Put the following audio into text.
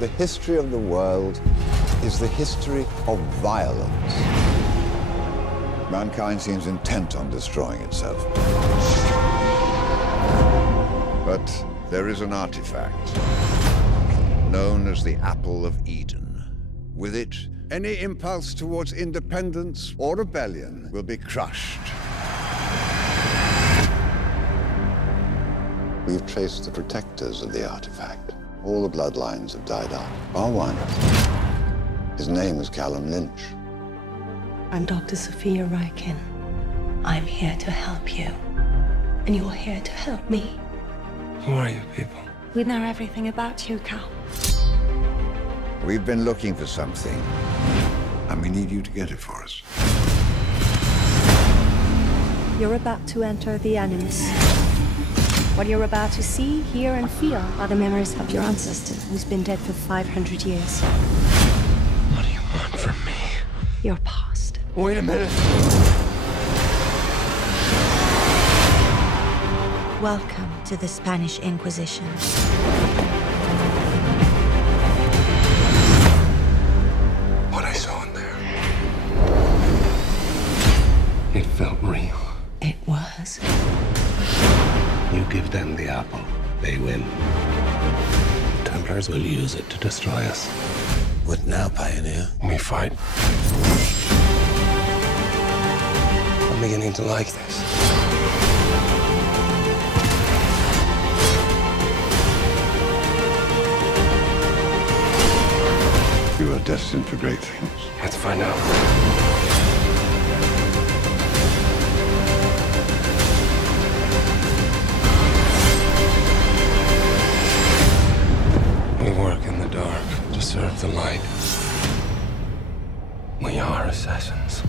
The history of the world is the history of violence. Mankind seems intent on destroying itself. But there is an artifact known as the Apple of Eden. With it, any impulse towards independence or rebellion will be crushed. We've traced the protectors of the artifact. All the bloodlines have died out. Bar one. His name is Callum Lynch. I'm Dr. Sophia Rykin. I'm here to help you. And you're here to help me. Who are you people? We know everything about you, Cal. We've been looking for something, and we need you to get it for us. You're about to enter the Animus. What you're about to see, hear, and feel are the memories of your ancestor, who's been dead for 500 years. What do you want from me? Your past. Wait a minute. Welcome to the Spanish Inquisition. What I saw in there. It felt real. It was. You give them the apple, they win. Templars will use it to destroy us. What now, Pioneer? We fight. I'm beginning to like this. You are destined for great things. Let's find out. We work in the dark to serve the light. We are assassins.